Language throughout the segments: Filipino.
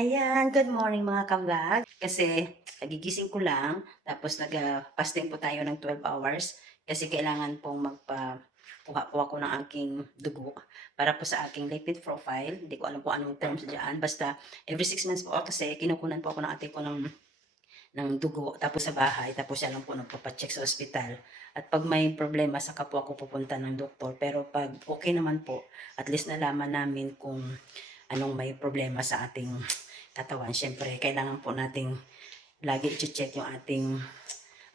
Ayan, good morning mga ka-vlog. Kasi nagigising ko lang, tapos nag-fasting po tayo ng 12 hours kasi kailangan pong magpa-kuha po ako ng aking dugo para po sa aking lipid profile. Hindi ko alam po anong terms dyan. Basta every 6 months po kasi kinukunan po ako ng ate ko ng dugo tapos sa bahay. Tapos siya lang po nagpapacheck sa ospital. At pag may problema, saka po ako pupunta ng doktor. Pero pag okay naman po, at least nalaman namin kung anong may problema sa ating katawan. Siyempre, kailangan po nating lagi i-check yung ating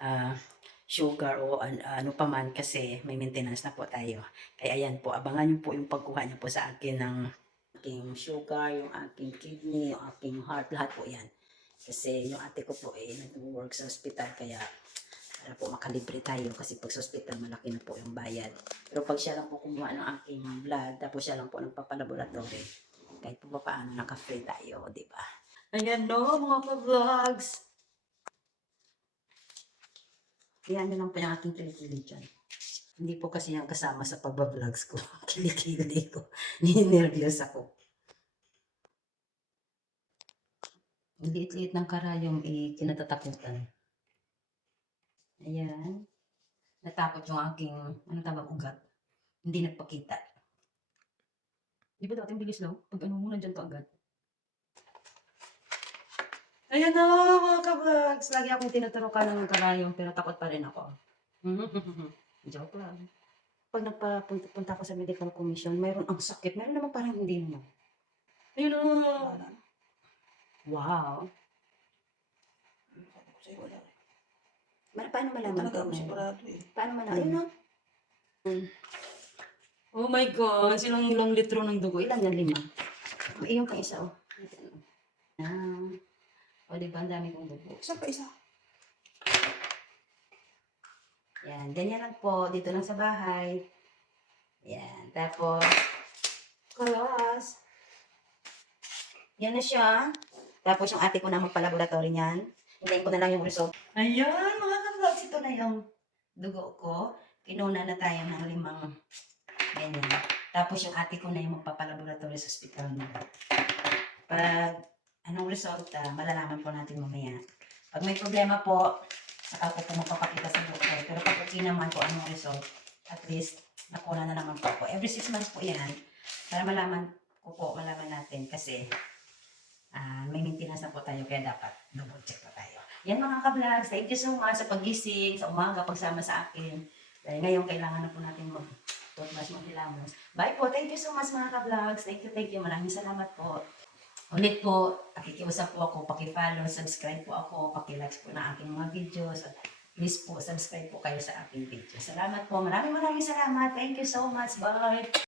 ah, sugar o ano pa man kasi may maintenance na po tayo. Kaya ayan po, abangan nyo po yung pagkuha niyo po sa akin ng aking sugar, yung aking kidney, yung aking heart, lahat po yan. Kasi yung ate ko po nag-work sa hospital kaya para po makalibre tayo kasi pag sa hospital malaki na po yung bayad. Pero pag siya lang po kumuha ng aking blood, tapos siya lang po nagpapalaboratory, kahit po pa paano naka-free tayo, di ba? Ayan no, mga ka-vlogs. Ayan na lang po yung aking kilikili dyan. Hindi po kasi yung kasama sa pagbablogs ko. Kilikili ko. Ninervyos ako. Ang liit-liit ng karayong kinatatakutan. Ayan. Natakot yung aking, ano tawag, ugat. Hindi nagpakita. Di ba dating bilis lang? Pag ano mo, nandyan to agad. Ayan na mga ka-vlogs. Lagi akong tinuturukan ng karayong pero takot pa rin ako. Joke lang. Pag nagpapunta ako sa medical commission, mayroon ang sakit. Mayroon naman parang hindi naman. Ayun na. Wow. Paano malaman Talaga ko? ako sigurado eh. Paano malaman? Ayun na. Oh my God. Silang ilang litro ng dugo. Ilan na? 5. Iyon pa isa oh. Ah. O diba ang dami kong dugo. Isa pa isa. Yan. Ganyan lang po. Dito lang sa bahay. Yan. Tapos, cross. Yan na siya. Tapos yung ate ko na magpa-laboratory niyan. Hintayin ko na lang yung result. Ayan, mga ka-vlogs. Ito na yung dugo ko. Kinuna na tayo ng 5 ganyan. Tapos yung ate ko na yung magpapa-laboratory sa hospital nila. Pag anong resulta, malalaman po natin mamaya. Pag may problema po, saka po magpapakita sa doktor. Pero pag okay naman po anong result, at least nakuna na naman po ako. Every 6 months po yan. Para malaman natin kasi may maintenance na po tayo kaya dapat double check pa tayo. Yan mga ka-vlogs, thank you so much sa pagising, sa umaga, pagsama sa akin. Dahil ngayon kailangan na po natin mag-toothbrush, mag-hilamos. Bye po, thank you so much mga ka-vlogs. Thank you. Maraming salamat po. Ulit po, pakikiusap po ako, paki-follow, subscribe po ako, paki-like po na aking mga videos. At please po, subscribe po kayo sa aking video. Salamat po, maraming salamat. Thank you so much. Bye!